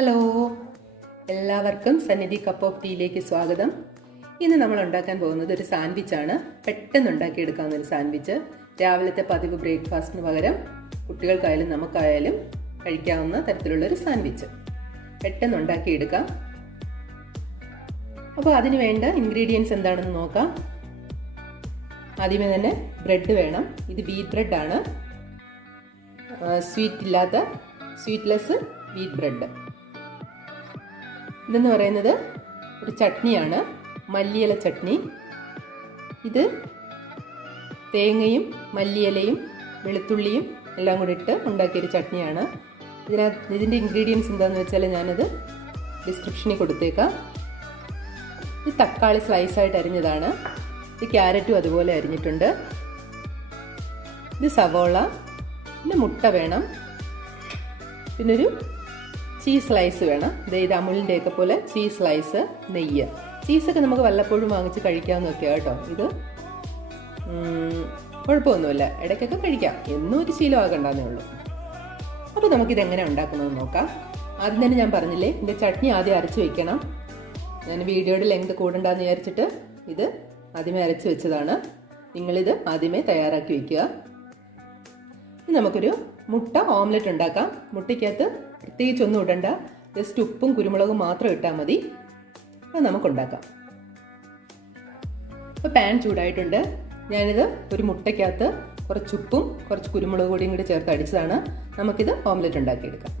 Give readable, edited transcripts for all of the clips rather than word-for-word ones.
Hello, എല്ലാവർക്കും സന്നിധി cup of ടീയിലേക്ക് സ്വാഗതം. ഇന്ന് നമ്മൾ ഉണ്ടാക്കാൻ പോകുന്നത് ഒരു സാൻഡ്വിച്ചാണ്. പെട്ടെന്ന് ഉണ്ടാക്കിയെടുക്കാവുന്ന ഒരു സാൻഡ്വിച്ച്. രാവിലത്തെ പതിവ് ബ്രേക്ക്ഫാസ്റ്റിന് പകരം കുട്ടികൾക്കായാലും നമുക്കായാലും കഴിക്കാവുന്ന തരത്തിലുള്ളൊരു സാൻഡ്വിച്ച് പെട്ടെന്ന് ഉണ്ടാക്കിയെടുക്കാം. അപ്പോൾ അതിന് വേണ്ട ഇൻഗ്രീഡിയൻസ് എന്താണെന്ന് നോക്കാം. ആദ്യമേ തന്നെ ബ്രെഡ് വേണം. ഇത് വീറ്റ് ബ്രെഡാണ്, സ്വീറ്റ്ലെസ് വീറ്റ് ബ്രെഡ്. ഇതെന്ന് പറയുന്നത് ഒരു ചട്നിയാണ്, മല്ലിയില ചട്നി. ഇത് തേങ്ങയും മല്ലിയിലയും വെളുത്തുള്ളിയും എല്ലാം കൂടി ഇട്ട് ഉണ്ടാക്കിയൊരു ചട്നിയാണ്. ഇതിൻ്റെ ഇൻഗ്രീഡിയൻസ് എന്താണെന്ന് വെച്ചാൽ ഞാനത് ഡിസ്ക്രിപ്ഷനിൽ കൊടുത്തേക്കാം. ഇത് തക്കാളി സ്ലൈസായിട്ട് അരിഞ്ഞതാണ്. ഇത് ക്യാരറ്റും അതുപോലെ അരിഞ്ഞിട്ടുണ്ട്. ഇത് സവോള, പിന്നെ മുട്ട വേണം, പിന്നെ ഒരു ചീസ് സ്ലൈസ് വേണം. ഇത് അമുലിൻ്റെയൊക്കെ പോലെ ചീസ് സ്ലൈസ്, നെയ്യ്. ചീസൊക്കെ നമുക്ക് വല്ലപ്പോഴും വാങ്ങിച്ച് കഴിക്കാവുന്നതൊക്കെയാണ് കേട്ടോ. ഇത് കുഴപ്പമൊന്നുമില്ല, ഇടയ്ക്കൊക്കെ കഴിക്കാം, എന്നും ഒരു ശീലമാകണ്ടെന്നേ ഉള്ളൂ. അപ്പോൾ നമുക്കിതെങ്ങനെ ഉണ്ടാക്കുന്നത് നോക്കാം. ആദ്യം തന്നെ ഞാൻ പറഞ്ഞില്ലേ, ഇതിൻ്റെ ചട്നി ആദ്യം അരച്ച് വെക്കണം. ഞാൻ വീഡിയോയുടെ ലെങ്ത് കൂടണ്ടെന്ന് വിചാരിച്ചിട്ട് ഇത് ആദ്യമേ അരച്ച് വെച്ചതാണ്. നിങ്ങളിത് ആദ്യമേ തയ്യാറാക്കി വയ്ക്കുക. ഇനി നമുക്കൊരു മുട്ട ഓംലെറ്റ് ഉണ്ടാക്കാം. മുട്ടയ്ക്കകത്ത് പ്രത്യേകിച്ചൊന്നും ഇടണ്ട, ജസ്റ്റ് ഉപ്പും കുരുമുളകും മാത്രം ഇട്ടാൽ മതി. അത് നമുക്കുണ്ടാക്കാം. ഇപ്പോൾ പാൻ ചൂടായിട്ടുണ്ട്. ഞാനിത് ഒരു മുട്ടയ്ക്കകത്ത് കുറച്ച് ഉപ്പും കുറച്ച് കുരുമുളക് പൊടിയും കൂടി ചേർത്ത് അടിച്ചതാണ്. നമുക്കിത് ഓംലെറ്റ് ഉണ്ടാക്കിയെടുക്കാം.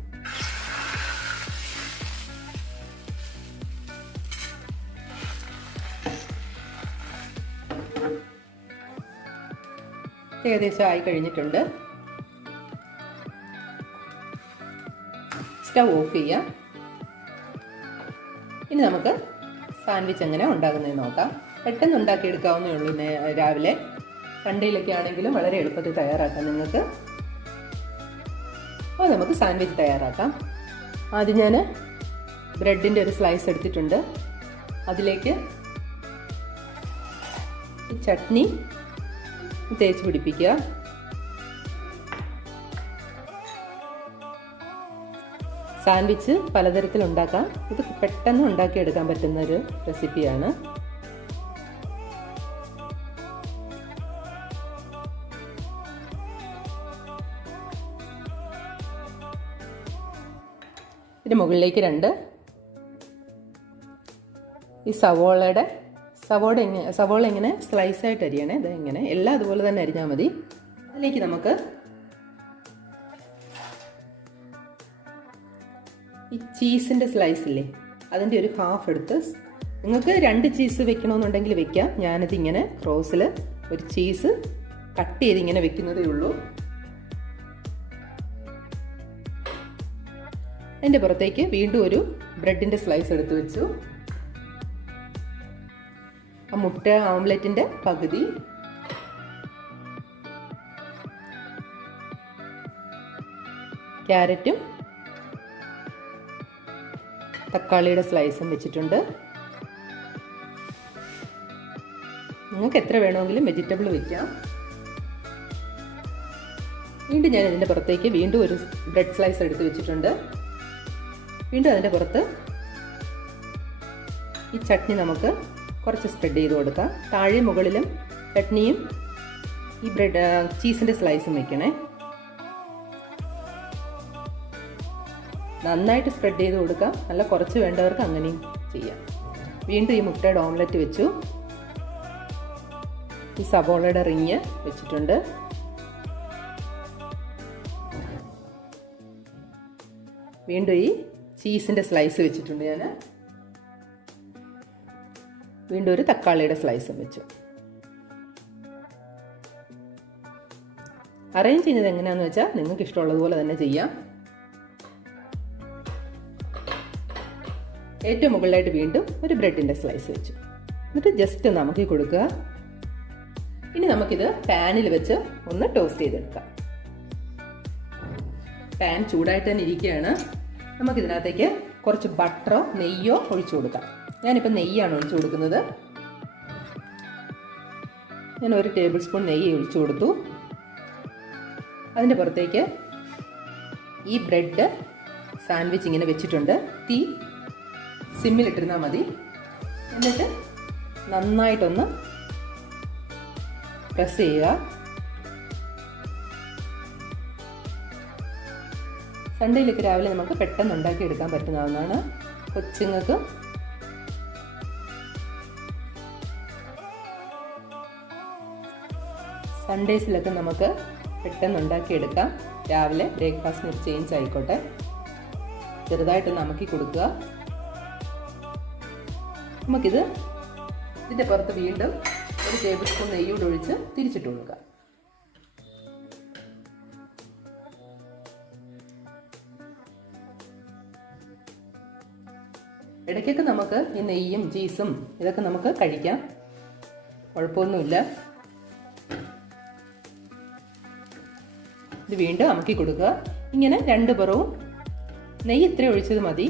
ഏകദേശം ആയി കഴിഞ്ഞിട്ടുണ്ട്. സ്റ്റവ് ഓഫ് ചെയ്യാം. ഇനി നമുക്ക് സാൻഡ്വിച്ച് എങ്ങനെ ഉണ്ടാകുന്നതെന്ന് നോക്കാം. പെട്ടെന്ന് ഉണ്ടാക്കിയെടുക്കാവുന്നേ ഉള്ളൂ. രാവിലെ സൺഡേയിലൊക്കെ ആണെങ്കിലും വളരെ എളുപ്പത്തിൽ തയ്യാറാക്കാം നിങ്ങൾക്ക്. അപ്പോൾ നമുക്ക് സാൻഡ്വിച്ച് തയ്യാറാക്കാം. ആദ്യം ഞാൻ ബ്രെഡിൻ്റെ ഒരു സ്ലൈസ് എടുത്തിട്ടുണ്ട്. അതിലേക്ക് ചട്നി തേച്ച് പിടിപ്പിക്കുക. സാൻഡ്വിച്ച് പലതരത്തിൽ ഉണ്ടാക്കാം. ഇത് പെട്ടെന്ന് ഉണ്ടാക്കിയെടുക്കാൻ പറ്റുന്ന ഒരു റെസിപ്പിയാണ്. ഇതിന് മുകളിലേക്ക് ഈ സവോള ഇങ്ങനെ സ്ലൈസായിട്ട് അരിയണേ. ഇത് ഇങ്ങനെ എല്ലാം അതുപോലെ തന്നെ അരിഞ്ഞാൽ മതി. അതിലേക്ക് നമുക്ക് ഈ ചീസിൻ്റെ സ്ലൈസ് ഇല്ലേ, അതിൻ്റെ ഒരു ഹാഫ് എടുത്ത്, നിങ്ങൾക്ക് 2 ചീസ് വെക്കണമെന്നുണ്ടെങ്കിൽ വെക്കാം. ഞാനിത് ഇങ്ങനെ ക്രോസിൽ ഒരു ചീസ് കട്ട് ചെയ്ത് ഇങ്ങനെ വെക്കുന്നതേ ഉള്ളൂ. അതിൻ്റെ പുറത്തേക്ക് വീണ്ടും ഒരു ബ്രെഡിൻ്റെ സ്ലൈസ് എടുത്ത് വെച്ചു. ആ മുട്ട ഓംലെറ്റിൻ്റെ പകുതി, ക്യാരറ്റും തക്കാളിയുടെ സ്ലൈസും വെച്ചിട്ടുണ്ട്. നിങ്ങൾക്ക് എത്ര വേണമെങ്കിലും വെജിറ്റബിൾ വയ്ക്കാം. വീണ്ടും ഞാൻ ഇതിൻ്റെ പുറത്തേക്ക് വീണ്ടും ഒരു ബ്രെഡ് സ്ലൈസ് എടുത്ത് വെച്ചിട്ടുണ്ട്. വീണ്ടും അതിൻ്റെ പുറത്ത് ഈ ചട്നി നമുക്ക് കുറച്ച് സ്പ്രെഡ് ചെയ്ത് കൊടുക്കാം. താഴെ മുകളിലും ചട്നിയും ഈ ചീസിൻ്റെ സ്ലൈസും വെക്കണേ. നന്നായിട്ട് സ്പ്രെഡ് ചെയ്ത് കൊടുക്കാം. നല്ല കുറച്ച് വേണ്ടവർക്ക് അങ്ങനെയും ചെയ്യാം. വീണ്ടും ഈ മുട്ടയുടെ ഓംലെറ്റ് വെച്ചു. ഈ സവോളയുടെ റിങ് വെച്ചിട്ടുണ്ട്. വീണ്ടും ഈ ചീസിൻ്റെ സ്ലൈസ് വെച്ചിട്ടുണ്ട് ഞാൻ. വീണ്ടും ഒരു തക്കാളിയുടെ സ്ലൈസും വെച്ചു. അറേഞ്ച് ചെയ്യുന്നത് എങ്ങനെയാണെന്ന് വെച്ചാൽ നിങ്ങൾക്ക് ഇഷ്ടമുള്ളതുപോലെ തന്നെ ചെയ്യാം. ഏറ്റവും മുകളിലായിട്ട് വീണ്ടും ഒരു ബ്രെഡിൻ്റെ സ്ലൈസ് വെച്ചു. എന്നിട്ട് ജസ്റ്റ് നമുക്ക് കൊടുക്കുക. ഇനി നമുക്കിത് പാനിൽ വെച്ച് ഒന്ന് ടോസ്റ്റ് ചെയ്തെടുക്കാം. പാൻ ചൂടായിട്ട് തന്നെ ഇരിക്കുകയാണ്. നമുക്കിതിനകത്തേക്ക് കുറച്ച് ബട്ടറോ നെയ്യോ ഒഴിച്ചു കൊടുക്കാം. ഞാനിപ്പോൾ നെയ്യാണ് ഒഴിച്ചു കൊടുക്കുന്നത്. ഞാൻ 1 ടേബിൾ സ്പൂൺ നെയ്യ് ഒഴിച്ചു കൊടുത്തു. അതിൻ്റെ പുറത്തേക്ക് ഈ ബ്രെഡ് സാൻഡ്വിച്ച് ഇങ്ങനെ വെച്ചിട്ടുണ്ട്. തീ സിമ്മിലിട്ടിരുന്നാൽ മതി. എന്നിട്ട് നന്നായിട്ടൊന്ന് പ്രസ് ചെയ്യുക. സൺഡേയിലേക്ക് രാവിലെ നമുക്ക് പെട്ടെന്ന് ഉണ്ടാക്കി എടുക്കാൻ പറ്റുന്നതാണ്. കൊച്ചുങ്ങൾക്ക് സൺഡേസിലൊക്കെ നമുക്ക് പെട്ടെന്ന് ഉണ്ടാക്കിയെടുക്കാം. രാവിലെ ബ്രേക്ക്ഫാസ്റ്റിന് ഒരു ചേഞ്ച് ആയിക്കോട്ടെ. ചെറുതായിട്ടൊന്ന് അമക്കി കൊടുക്കുക. നമുക്കിത് ഇതിൻ്റെ പുറത്ത് വീണ്ടും ഒരു ടേബിൾ സ്പൂൺ നെയ്യോട് ഒഴിച്ച് തിരിച്ചിട്ട് കൊടുക്കുക. ഇടയ്ക്കൊക്കെ നമുക്ക് ഈ നെയ്യും ചീസും ഇതൊക്കെ നമുക്ക് കഴിക്കാം, കുഴപ്പമൊന്നുമില്ല. ഇത് വീണ്ടും അമക്കി കൊടുക്കുക. ഇങ്ങനെ രണ്ട് പുറവും നെയ്യ് ഇത്ര ഒഴിച്ചത് മതി.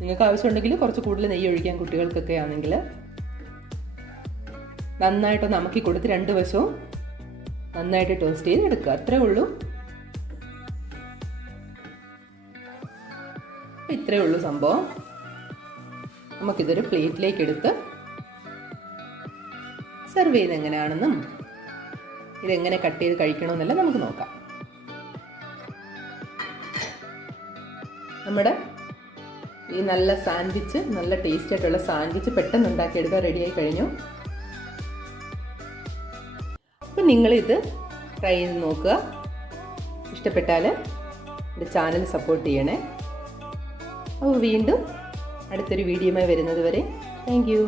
നിങ്ങൾക്ക് ആവശ്യമുണ്ടെങ്കിൽ കുറച്ച് കൂടുതൽ നെയ്യ് ഒഴിക്കാം, കുട്ടികൾക്കൊക്കെ ആണെങ്കിൽ. നന്നായിട്ടൊന്ന് അമക്കി കൊടുത്ത് രണ്ട് വശവും നന്നായിട്ട് ടോസ്റ്റ് ചെയ്ത് എടുക്കുക. അത്രേ ഉള്ളൂ. ഇത്രേ ഉള്ളൂ സംഭവം. നമുക്കിതൊരു പ്ലേറ്റിലേക്ക് എടുത്ത് സെർവ് ചെയ്യുന്നത് എങ്ങനെയാണെന്നും ഇതെങ്ങനെ കട്ട് ചെയ്ത് കഴിക്കണമെന്നെല്ലാം നമുക്ക് നോക്കാം. നമ്മുടെ ഈ നല്ല സാൻഡ്വിച്ച്, നല്ല ടേസ്റ്റ് ആയിട്ടുള്ള സാൻഡ്വിച്ച് പെട്ടെന്ന് ഉണ്ടാക്കിയെടുക്കാൻ റെഡിയായി കഴിഞ്ഞു. അപ്പം നിങ്ങളിത് ട്രൈ ചെയ്ത് നോക്കുക. ഇഷ്ടപ്പെട്ടാൽ എൻ്റെ ചാനൽ സപ്പോർട്ട് ചെയ്യണേ. അപ്പോൾ വീണ്ടും അടുത്തൊരു വീഡിയോയുമായി വരുന്നത് വരെ താങ്ക് യു.